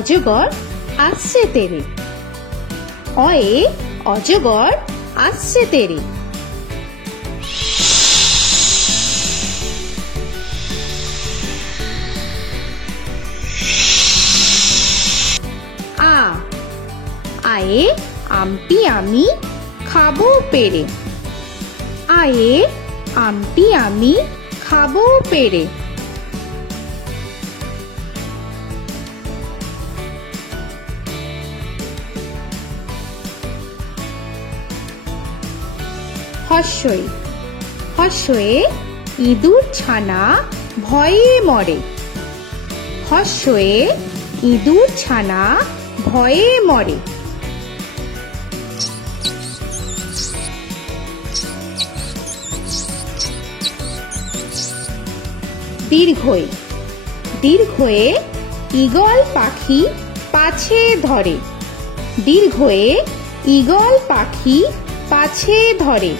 অজগর আসছে তেরে। অয়ে অজগর আসছে তেরে। আ আয়ে আমটি আমি খাবো পেরে। আয়ে আমটি আমি খাবো পেরে। হর্ষই হর্ষয়ে ইঁদুর ছানা ভয়ে মরে। হর্ষয়ে ইঁদুর ছানা ভয়ে মরে। দীর্ঘই দীর্ঘয়ে ঈগল পাখি পাছে ধরে। দীর্ঘয়ে ঈগল পাখি পাছে ধরে।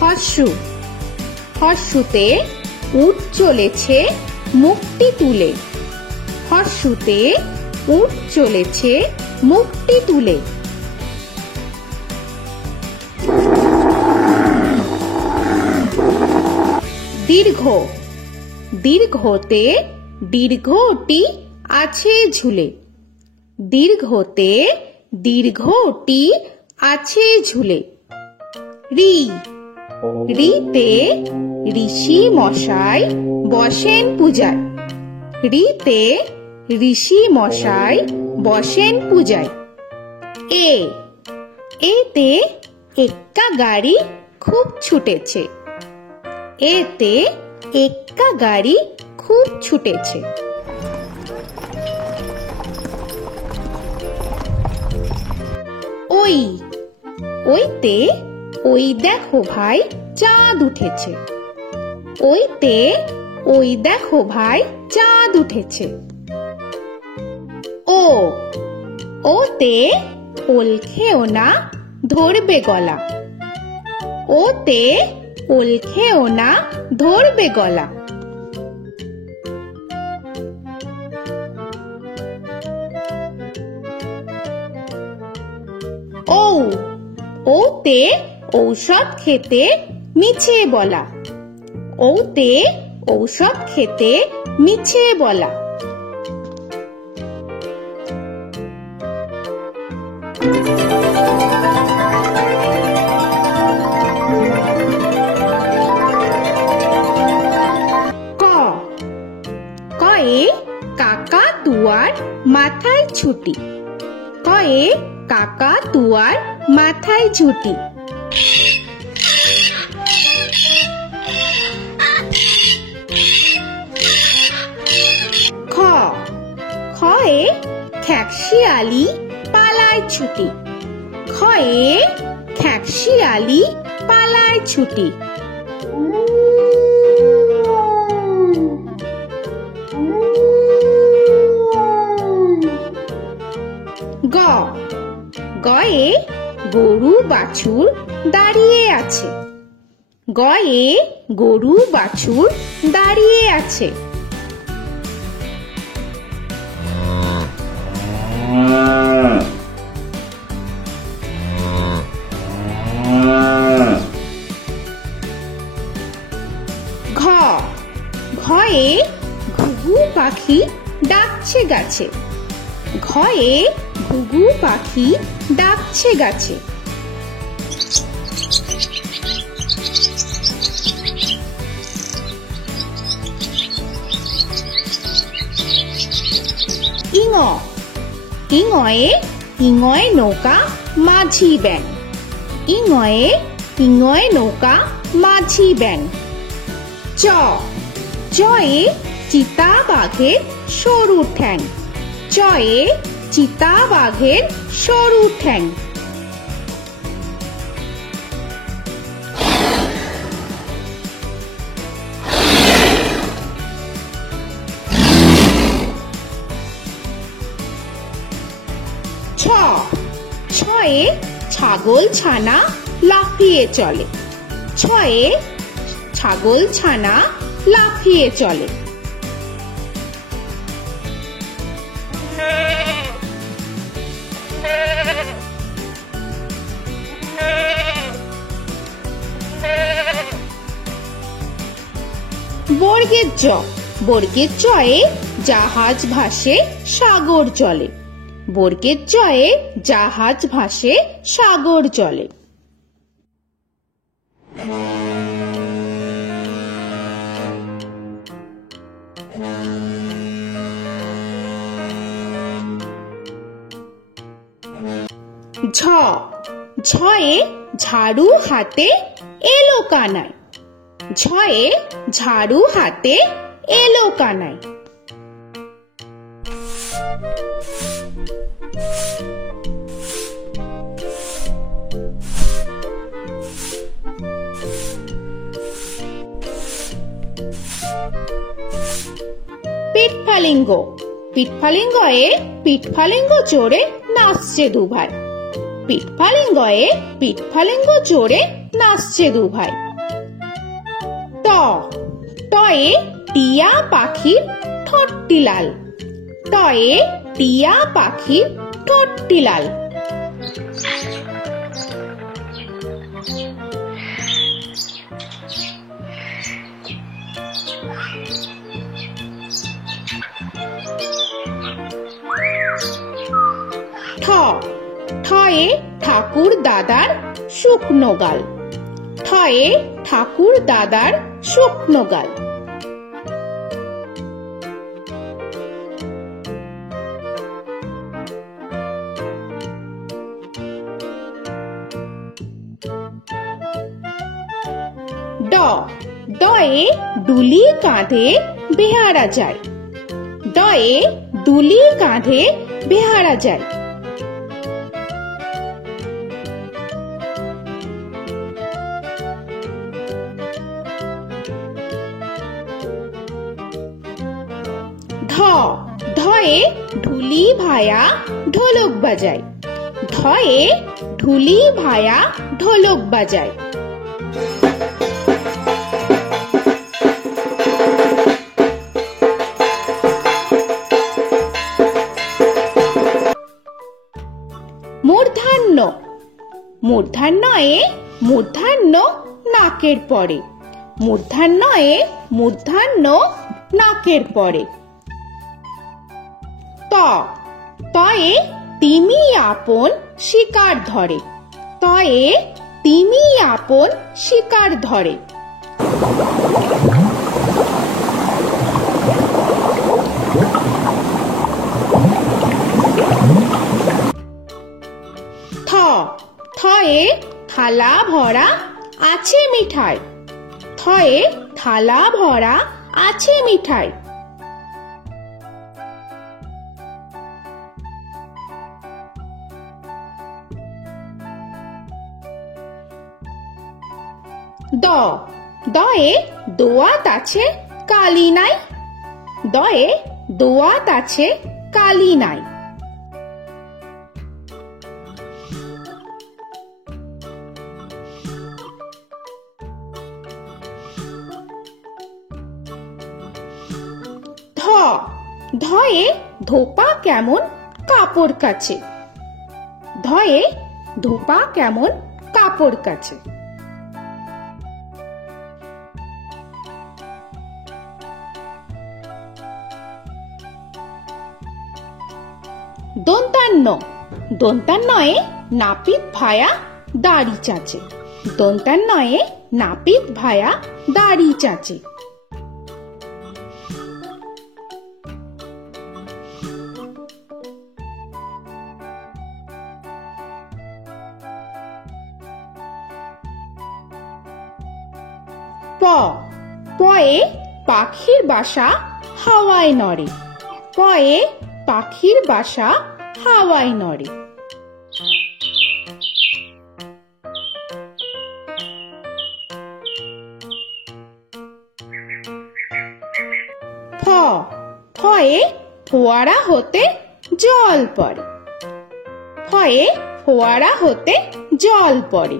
হর্ষু হর্ষুতে উট চলেছে মুখটি তুলে। হর্ষুতে উট চলেছে মুখটি তুলে। দীর্ঘ দীর্ঘতে দীর্ঘটি আছে ঝুলে। দীর্ঘতে দীর্ঘটি আছে ঝুলে। রি রিতে ঋষি মশাই বসেন পূজায়। রিতে ঋষি মশাই বসেন পূজায়। এ এতে এক্কা গাড়ি খুব ছুটেছে। এতে এক্কা গাড়ি খুব ছুটেছে। ওই ওইতে ওই দেখো ভাই চাঁদ উঠেছে। ওইতে ওই দেখো ভাই চাঁদ উঠেছে। ও ওতে ওল খেও না ধরবে গলা। ওতে ওল খেও না ধরবে গলা। ও ওতে ঔষধ খেতে মিছে বলা। ওতে ঔষধ খেতে মিছে বলা। ক কয়ে কাকা তুয়ার মাথায় ছুটি। কয়ে কাকা তুয়ার মাথায় ছুটি। খ খয়ে খ্যাকশিয়ালি পালায় ছুটি। খয়ে খ্যাকশিয়ালি পালায় ছুটি। গ গয়ে গরু বাছুর দাঁড়িয়ে আছে। গয়ে গরু বাছুর দাঁড়িয়ে আছে। ঘ ঘয়ে ঘুঘু পাখি ডাকছে গাছে। ঘয়ে ঘুঘু পাখি ডাকছে গাছে। ইঙ ইঙয়ে ইঙয়ে নৌকা মাঝি ব্যাং। ইঙয়ে ইঙয়ে নৌকা মাঝি ব্যাং। চ চয়ে চিতা বাঘের সরু ঠ্যাং। চয়ে চিতা বাঘের সরু ঠ্যাং। ছ ছয়ে ছাগল ছানা লাফিয়ে চলে। ছয়ে ছাগল ছানা লাফিয়ে চলে। বর্গের জ, বর্গের জয়ে জাহাজ ভাসে সাগর জলে। বর্গের জয়ে জাহাজ ভাসে সাগর জলে। ঝ, ঝয়ে ঝাড়ু হাতে এলো কানাই। ঝয়ে ঝাড়ু হাতে এলো কানাই। পিঠফালিঙ্গ, পিঠফালিঙ্গয়ে পিঠফালিঙ্গ জোরে নাচছে দুভাই। পিঠফালিঙ্গয়ে পিঠফালিঙ্গ জোরে নাচছে দুভাই। ট, টয়ে টিয়া পাখির ঠোঁটটি লাল। টয়ে টিয়া পাখির ঠোঁটটি লাল। ঠ, ঠয়ে ঠাকুর দাদার শুকনো গাল। ঠয়ে ঠাকুর দাদার শুকনো গাল। ড, ডয়ে ডুলি কাঁধে বেহারা যায়। ডয়ে ডুলি কাঁধে বেহারা যায়। ঢ, ঢয়ে ঢুলি ভায়া ঢোলক বাজায়। ঢয়ে ঢুলি ভায়া ঢোলক বাজায়। মূর্ধন্য, মূর্ধন্যয়ে মূর্ধন্য নাকের পরে। মূর্ধন্যয়ে মূর্ধন্য নাকের পরে। ত, তয়ে তিমি আপন শিকার ধরে। তয়ে তিমি আপন শিকার ধরে। থ, থয়ে থালা ভরা আছে মিঠাই। থয়ে থালা ভরা আছে মিঠাই। দ, দয়ে দোয়াত আছে কালি নাই। দয়ে দোয়াত আছে কালি নাই। ধ, ধয়ে ধোপা কেমন কাপড় কাচে। ধয়ে ধোপা কেমন কাপড় কাচে। দন্তান্ন, দন্তান্নয়ে নাপিত ভায়া দাড়ি চাচে। দন্তান্নয়ে নাপিত ভায়া দাড়ি চাচে। প, পয়ে পাখির বাসা হাওয়ায় নড়ে। পয়ে পাখির বাসা হাওয়ায় নড়ে। ফ, ফয়ে ফোয়ারা হতে জল পড়ে। ফয়ে ফোয়ারা হতে জল পড়ে।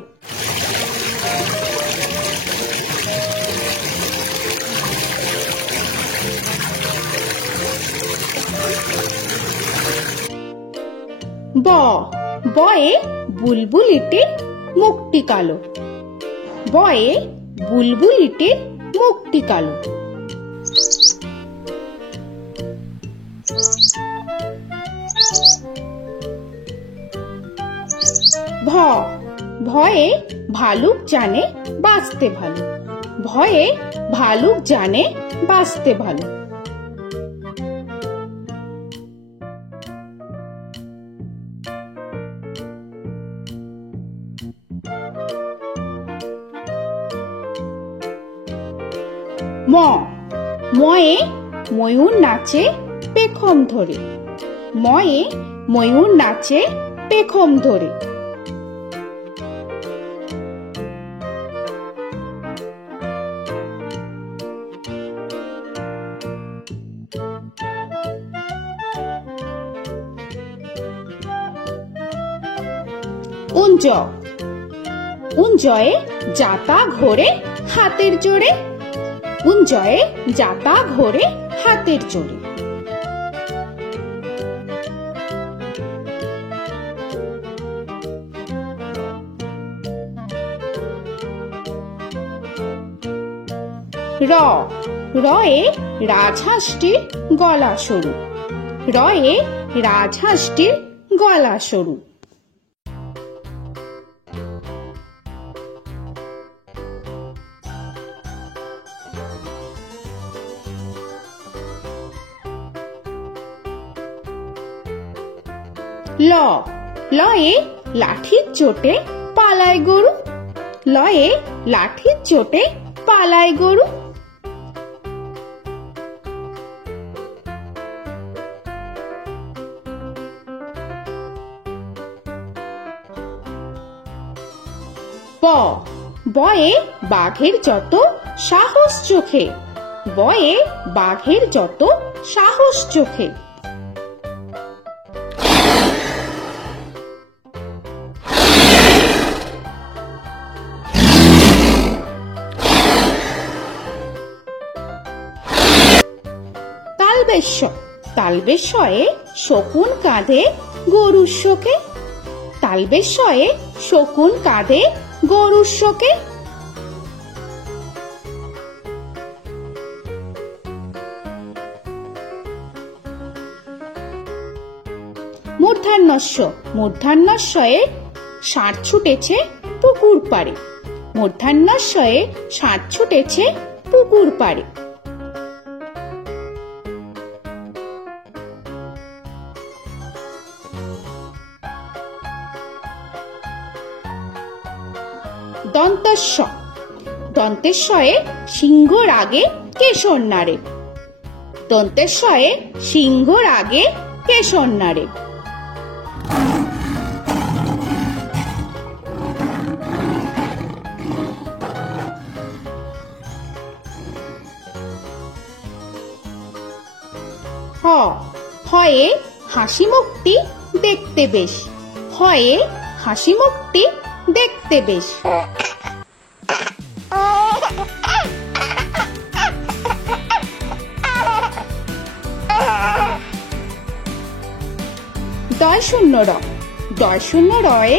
ব বয়ে বুলবুলিটির মুখটি কালো। বয়ে বুলবুলিটির মুখটি কালো। ভ ভয়ে ভালুক জানে বাঁচতে ভালো। ভয়ে ভালুক জানে বাঁচতে ভালো। ম ময়ে ময়ূর নাচে পেখম ধরে। ময়ে ময়ূর নাচে পেখম ধরে। উঞ্জ উঞ্জয়ে জাতা ঘোরে হাতের জোরে। উঞ্জয়ে জাতা ঘোরে হাতের জোরে। র রয়ে রাজহাঁসটির গলা সরু। রয়ে রাজহাঁসটির গলা সরু। ল লয়ে লাঠির চোটে পালায় গরু। লয়ে লাঠির চোটে পালায় গরু। ব বয়ে বাঘের যত সাহস চোখে। বয়ে বাঘের যত সাহস চোখে। তালবেশ্য তালবেশ্বয়ে শকুন কাঁধে গরুর শোকে। তালবেশ্বয়ে শকুন কাঁধে গরুর শোকে। মূর্ধন্যস্য মূর্ধন্যস্বয়ে ষাঁড় ছুটেছে পুকুর পাড়ে। মূর্ধন্যস্বয়ে ষাঁড় ছুটেছে পুকুর পাড়ে। দন্তস্ব দন্তেশ্বয়ে সিংহর আগে কেশর নাড়ে। দন্তেশ্বয়ে সিংহর আগে কেশর নাড়ে। হ হয়ে হাসি মুখটি দেখতে বেশ। হয়ে হাসি মুখটি দেখতে বেশ। দয় শূন্য র দয় শূন্য রয়ে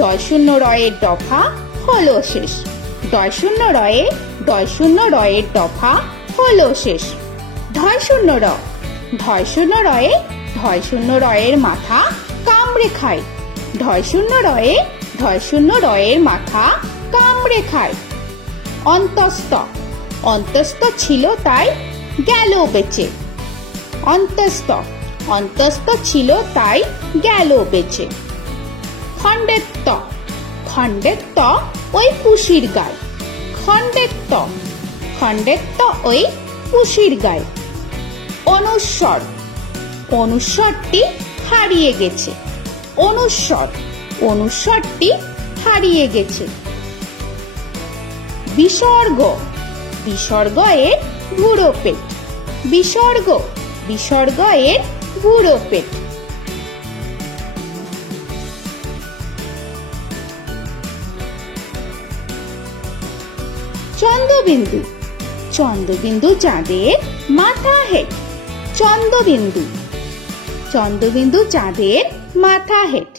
দয় শূন্য রয়ের দফা হলো শেষ। দয় শূন্য রয়ে দয় শূন্য রয়ের দফা হলো শেষ। ধয় শূন্য র ধয় শূন্য রয়ে ধয় শূন্য রয়ের মাথা কামড়ে খায়। ধয় শূন্য রয়ে ধয় শূন্য রয়ের মাথা কামড়ে খায়। অন্তস্থ অন্তস্থ ছিল তাই গেল বেঁচে। অন্তস্থ অন্তস্থ ছিল তাই গেল বেঁচে। খণ্ডেত্ব খণ্ডেত্ব ওই পুষির গায়। খণ্ডেত্ব খণ্ডেত্ব ওই পুষির গায়। অনুস্বর অনুস্বরটি হারিয়ে গেছে। অনুস্বর অনুস্বরটি হারিয়ে গেছে। বিসর্গ বিসর্গ এর বুড়ো পেট। বিসর্গ বিসর্গ এর বুড়ো পেট। চন্দ্রবিন্দু চন্দ্রবিন্দু চাঁদের মাথা হেঁট। চন্দ্রবিন্দু চন্দ্রবিন্দু চাঁদের মাথা হেড।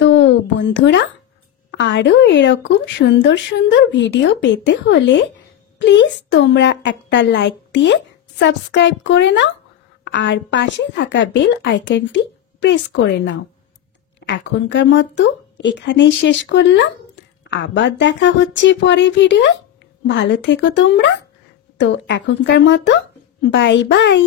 তো বন্ধুরা, আরও এরকম সুন্দর সুন্দর ভিডিও পেতে হলে প্লিজ তোমরা একটা লাইক দিয়ে সাবস্ক্রাইব করে নাও আর পাশে থাকা বেল আইকনটি প্রেস করে নাও। এখনকার মতো এখানেই শেষ করলাম, আবার দেখা হচ্ছে পরের ভিডিওয়। ভালো থেকো তোমরা। তো এখনকার মতো বাই বাই।